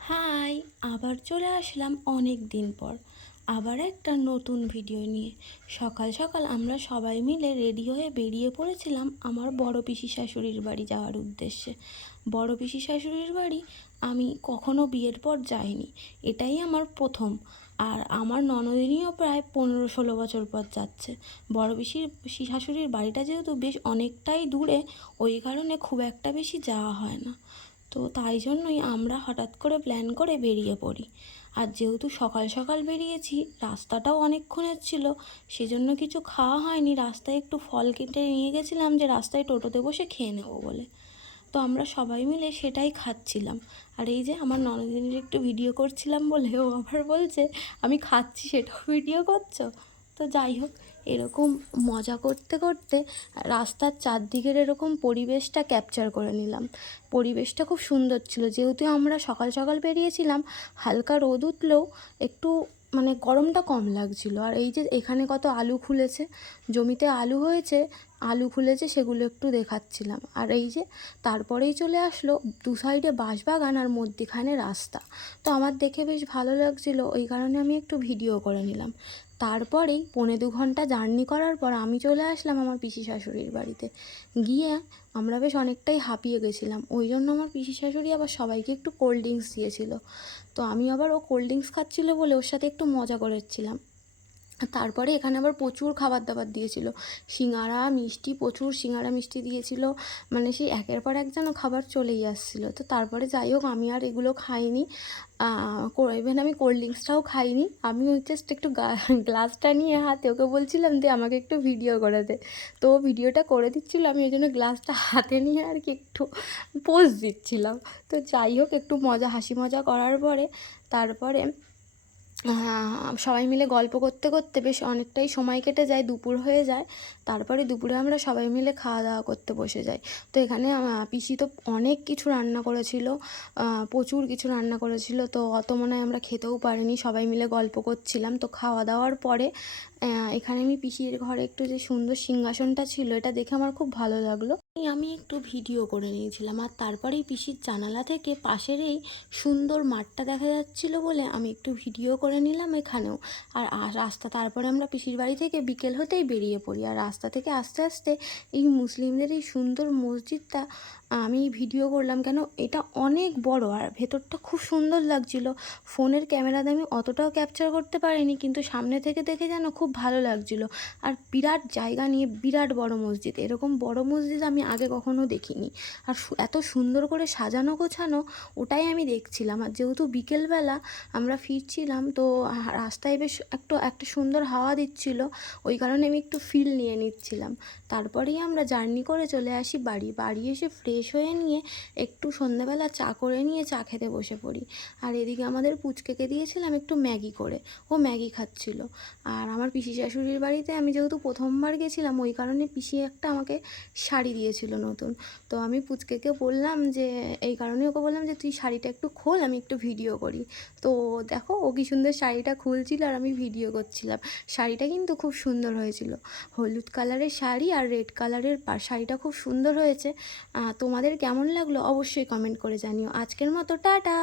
High, আবার চলে আসলাম অনেক দিন পর আবার একটা নতুন ভিডিও নিয়ে। সকাল সকাল আমরা সবাই মিলে রেডি হয়ে বেরিয়ে পড়েছিলাম আমার বড় পিসি শাশুড়ির বাড়ি যাওয়ার উদ্দেশ্যে। বড় পিসি শাশুড়ির বাড়ি আমি কখনো বিয়ের পর যাইনি, এটাই আমার প্রথম। আর আমার ননদিনীও প্রায় 15-16 বছর পর যাচ্ছে। বড় পিসির শাশুড়ির বাড়িটা যেহেতু বেশ অনেকটাই দূরে, ওই কারণে খুব একটা বেশি যাওয়া হয় না। তো তাই জন্যই আমরা হঠাৎ করে প্ল্যান করে বেরিয়ে পড়ি। আর যেহেতু সকাল সকাল বেরিয়েছি, রাস্তাটাও অনেকক্ষণের ছিল, সেজন্য কিছু খাওয়া হয়নি। রাস্তায় একটু ফল কেটে নিয়ে গেছিলাম যে রাস্তায় টোটোতে বসে খেয়ে নেবো বলে। তো আমরা সবাই মিলে সেটাই খাচ্ছিলাম। আর এই যে আমার ননদিনীর একটু ভিডিও করছিলাম বলে ও আবার বলছে আমি খাচ্ছি সেটাও ভিডিও করছো। তো যাই হোক, এরকম মজা করতে করতে রাস্তার চারদিকের এরকম পরিবেশটা ক্যাপচার করে নিলাম। পরিবেশটা খুব সুন্দর ছিল, যেহেতু আমরা সকাল সকাল বেরিয়েছিলাম, হালকা রোদ উঠলেও একটু গরমটা কম লাগছিল। আর এই যে এখানে কত আলু খুলেছে, জমিতে আলু হয়েছে, আলু খুলেছে, সেগুলো একটু দেখাচ্ছিলাম। আর এই যে তারপরেই চলে আসলো দু সাইডে বাঁশবাগান আর মধ্যিখানে রাস্তা। তো আমার দেখে বেশ ভালো লাগছিলো, ওই কারণে আমি একটু ভিডিও করে নিলাম। তারপরেই 1.25 ঘন্টা জার্নি করার পর আমি চলে আসলাম আমার পিসি শাশুড়ির বাড়িতে। গিয়ে আমরা বেশ অনেকটাই হাঁপিয়ে গেছিলাম, ওই জন্য আমার পিসি শাশুড়ি আবার সবাইকে একটু কোল্ড ড্রিঙ্কস দিয়েছিল। তো আমি আবার ও কোল্ড ড্রিঙ্কস খাচ্ছিলো বলে ওর সাথে একটু মজা করেছিলাম। তারপরে এখানে আবার প্রচুর খাবার দাবার দিয়েছিল, সিঙাড়া মিষ্টি, প্রচুর সিঙাড়া মিষ্টি দিয়েছিল। সেই একের পর এক যেন খাবার চলেই আসছিলো। তো তারপরে যাই হোক, আমি আর এগুলো খাইনি, ইভেন আমি কোল্ড ড্রিঙ্কসটাও খাইনি। আমি ওই জাস্ট একটু গ্লাসটা নিয়ে হাতে ওকে বলছিলাম যে আমাকে একটু ভিডিও করে দে। তো ভিডিওটা করে দিচ্ছিলো, আমি ওই জন্য গ্লাসটা হাতে নিয়ে আর কি একটু পোজ দিচ্ছিলাম। তো যাই হোক, একটু হাসি মজা করার পরে তারপরে সবাই মিলে গল্প করতে করতে বেশ অনেকটাই সময় কেটে যায়, দুপুর হয়ে যায়। তারপরে দুপুরে আমরা সবাই মিলে খাওয়া দাওয়া করতে বসে যাই। তো এখানে পিসি তো অনেক কিছু রান্না করেছিল, প্রচুর কিছু রান্না করেছিল। তো অত মনে হয় আমরা খেতেও পারিনি, সবাই মিলে গল্প করছিলাম। তো খাওয়া দাওয়ার পরে এখানে আমি পিসির ঘরে একটু যে সুন্দর সিংহাসনটা ছিল, এটা দেখে আমার খুব ভালো লাগলো, আমি একটু ভিডিও করে নিয়েছিলাম। আর তারপরেই পিসির জানালা থেকে পাশের এই সুন্দর মাঠটা দেখা যাচ্ছিল বলে আমি একটু ভিডিও করে নিলাম এখানেও। আর রাস্তা, তারপরে আমরা পিসির বাড়ি থেকে বিকেল হতেই বেরিয়ে পড়ি। আর রাস্তা থেকে আস্তে আস্তে এই মুসলিমদের এই সুন্দর মসজিদটা আমি ভিডিও করলাম, কেন এটা অনেক বড় আর ভেতরটা খুব সুন্দর লাগছিল। ফোনের ক্যামেরাতে আমি অতটাও ক্যাপচার করতে পারিনি, কিন্তু সামনে থেকে দেখে যেন খুব ভালো লাগছিল। আর বিরাট জায়গা নিয়ে বিরাট বড় মসজিদ, এরকম বড় মসজিদ আমি আগে কখনো দেখিনি। আর এত সুন্দর করে সাজানো গোছানো, ওটাই আমি দেখছিলাম। আর যেহেতু বিকেলবেলা আমরা ফিরছিলাম, তো রাস্তায় বেশ একটা সুন্দর হাওয়া দিচ্ছিল, ওই কারণে আমি একটু ফিল নিয়ে নিচ্ছিলাম। তারপরেই আমরা জার্নি করে চলে আসি বাড়ি এসে ফ্রেশ হয়ে নিয়ে একটু সন্ধ্যাবেলা চা করে নিয়ে চা খেতে বসে পড়ি। আর এদিকে আমাদের পুচকেকে দিয়েছিলাম একটু ম্যাগি করে, ও ম্যাগি খাচ্ছিল। আর আমার পিসি শাশুড়ির বাড়িতে আমি যেহেতু প্রথমবার গেছিলাম, ওই কারণে পিসি একটা আমাকে শাড়ি দিয়েছিল নতুন। তো আমি পুচকেকে বললাম যে, এই কারণে ওকে বললাম যে তুই শাড়িটা একটু খোল, আমি একটু ভিডিও করি। তো দেখো ও কি সুন্দর শাড়িটা খুলছিল আর আমি ভিডিও করছিলাম। শাড়িটা কিন্তু খুব সুন্দর হয়েছিল, হলুদ কালারের শাড়ি আর রেড কালারের শাড়িটা খুব সুন্দর হয়েছে। তোমাদের কেমন লাগলো অবশ্যই কমেন্ট করে জানিও। আজকের মতো টাটা।